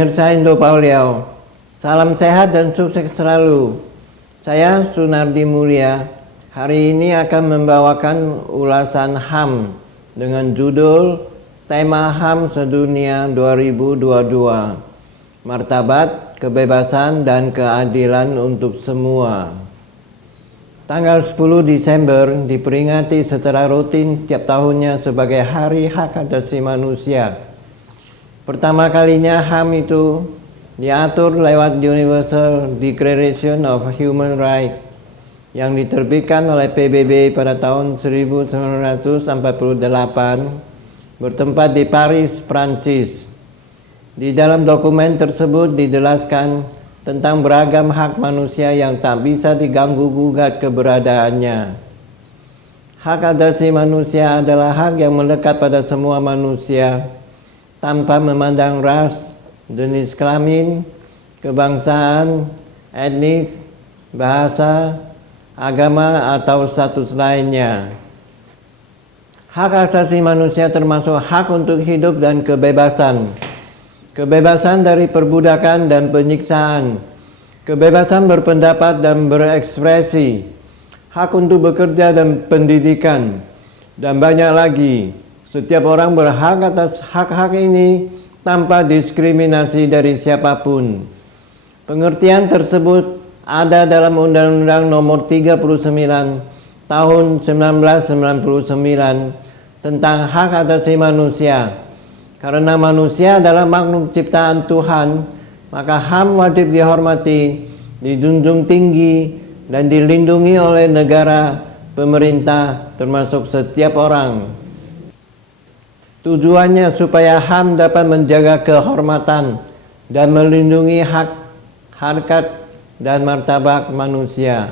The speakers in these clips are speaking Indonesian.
Pemirsa Indo Pauliau, salam sehat dan sukses selalu. Saya Sunardi Mulia, hari ini akan membawakan ulasan HAM dengan judul Tema HAM Sedunia 2022, Martabat, Kebebasan, dan Keadilan untuk Semua. Tanggal 10 Desember diperingati secara rutin setiap tahunnya sebagai Hari Hak Asasi Manusia. Pertama kalinya HAM itu diatur lewat Universal Declaration of Human Rights yang diterbitkan oleh PBB pada tahun 1948 bertempat di Paris, Prancis. Di dalam dokumen tersebut dijelaskan tentang beragam hak manusia yang tak bisa diganggu-gugat keberadaannya. Hak asasi manusia adalah hak yang melekat pada semua manusia, tanpa memandang ras, jenis kelamin, kebangsaan, etnis, bahasa, agama, atau status lainnya. Hak asasi manusia termasuk hak untuk hidup dan kebebasan. Kebebasan dari perbudakan dan penyiksaan, kebebasan berpendapat dan berekspresi, hak untuk bekerja dan pendidikan, dan banyak lagi. Setiap orang berhak atas hak-hak ini tanpa diskriminasi dari siapapun. Pengertian tersebut ada dalam Undang-Undang Nomor 39 Tahun 1999 tentang hak asasi manusia. Karena manusia adalah makhluk ciptaan Tuhan, maka HAM wajib dihormati, dijunjung tinggi, dan dilindungi oleh negara, pemerintah, termasuk setiap orang. Tujuannya supaya HAM dapat menjaga kehormatan dan melindungi hak, harkat, dan martabat manusia.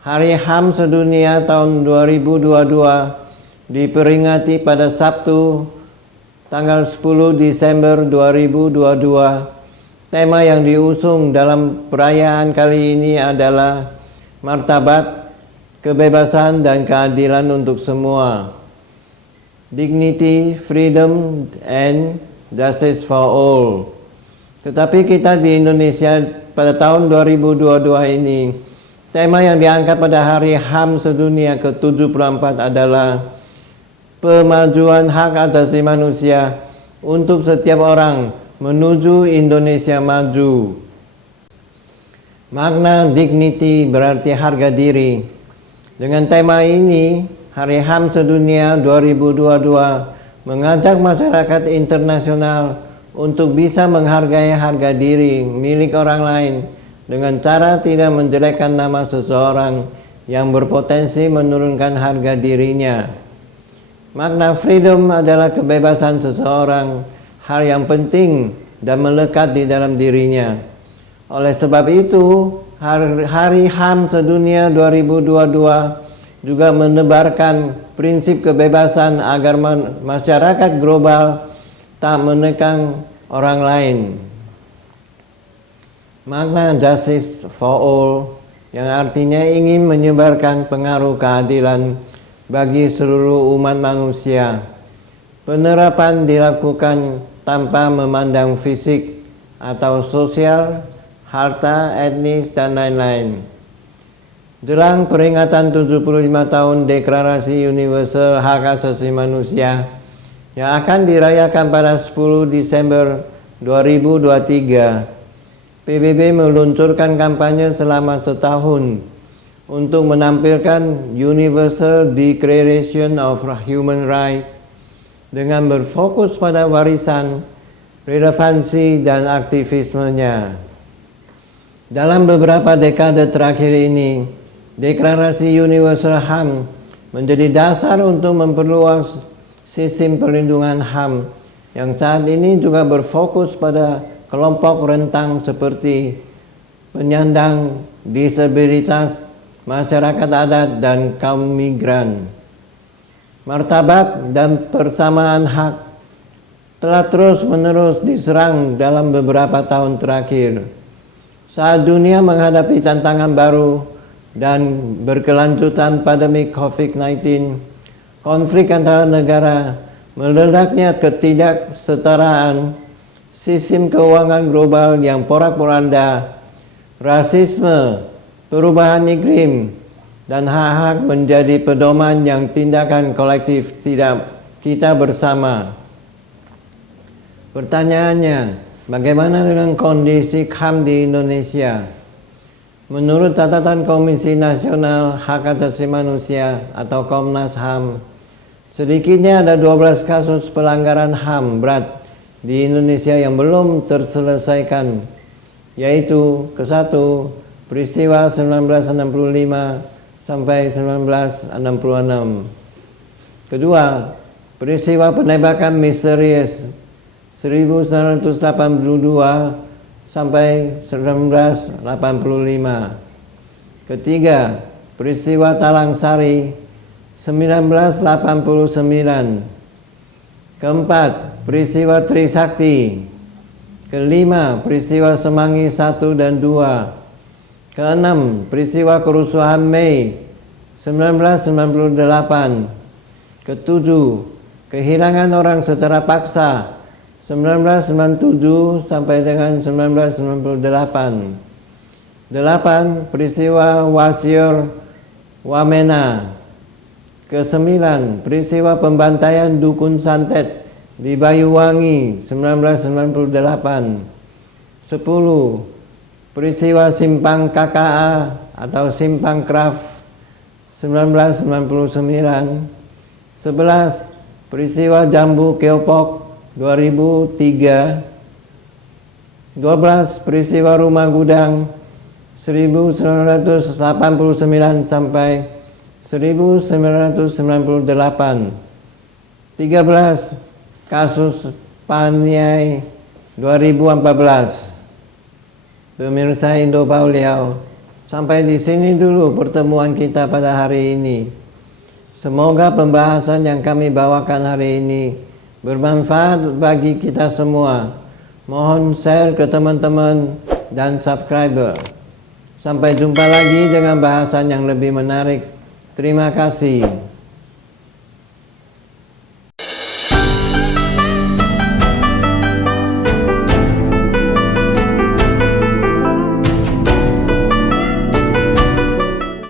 Hari HAM Sedunia tahun 2022 diperingati pada Sabtu, tanggal 10 Desember 2022. Tema yang diusung dalam perayaan kali ini adalah martabat, kebebasan, dan keadilan untuk semua. Dignity, freedom, and justice for all. Tetapi kita di Indonesia pada tahun 2022 ini, tema yang diangkat pada Hari HAM Sedunia ke-74 adalah pemajuan hak asasi manusia untuk setiap orang menuju Indonesia maju. Makna dignity berarti harga diri. Dengan tema ini, Hari HAM Sedunia 2022 mengajak masyarakat internasional untuk bisa menghargai harga diri milik orang lain dengan cara tidak menjelekkan nama seseorang yang berpotensi menurunkan harga dirinya. Makna freedom adalah kebebasan seseorang, hal yang penting dan melekat di dalam dirinya. Oleh sebab itu, Hari HAM Sedunia 2022 juga menebarkan prinsip kebebasan agar masyarakat global tak menekan orang lain. Makna justice for all yang artinya ingin menyebarkan pengaruh keadilan bagi seluruh umat manusia. Penerapan dilakukan tanpa memandang fisik atau sosial, harta, etnis, dan lain-lain. Jelang peringatan 75 tahun Deklarasi Universal Hak Asasi Manusia yang akan dirayakan pada 10 Desember 2023, PBB meluncurkan kampanye selama setahun untuk menampilkan Universal Declaration of Human Rights dengan berfokus pada warisan, relevansi, dan aktivismenya. Dalam beberapa dekade terakhir ini, Deklarasi Universal HAM menjadi dasar untuk memperluas sistem perlindungan HAM yang saat ini juga berfokus pada kelompok rentan seperti penyandang disabilitas, masyarakat adat, dan kaum migran. Martabat dan persamaan hak telah terus-menerus diserang dalam beberapa tahun terakhir. Saat dunia menghadapi tantangan baru dan berkelanjutan pandemi COVID-19, konflik antara negara, meledaknya ketidaksetaraan, sistem keuangan global yang porak-poranda, rasisme, perubahan iklim, dan hak-hak menjadi pedoman yang tindakan kolektif tidak kita bersama. Pertanyaannya, bagaimana dengan kondisi HAM di Indonesia? Menurut catatan Komisi Nasional Hak Asasi Manusia atau Komnas HAM, sedikitnya ada 12 kasus pelanggaran HAM berat di Indonesia yang belum terselesaikan, yaitu ke-1, peristiwa 1965 sampai 1966. Kedua, peristiwa penembakan misterius 1982 sampai 1985. Ketiga, peristiwa Talang Sari 1989. Keempat, peristiwa Trisakti. Kelima, peristiwa Semanggi 1 dan 2. Keenam, peristiwa kerusuhan Mei 1998. Ketujuh, kehilangan orang secara paksa 1997 sampai dengan 1998. 8. Peristiwa Wasior Wamena. Ke-9, peristiwa pembantaian Dukun Santet di Banyuwangi 1998. 10. Peristiwa Simpang KKA atau Simpang Kraf 1999. 11. Peristiwa Jambu Keopok 2003. 12. Peristiwa Rumah Gudang 1989 sampai 1998. 13. Kasus Paniai 2014. Pemirsa Indo Pauliau, sampai di sini dulu pertemuan kita pada hari ini. Semoga pembahasan yang kami bawakan hari ini bermanfaat bagi kita semua. Mohon share ke teman-teman dan subscriber. Sampai jumpa lagi dengan bahasan yang lebih menarik. Terima kasih.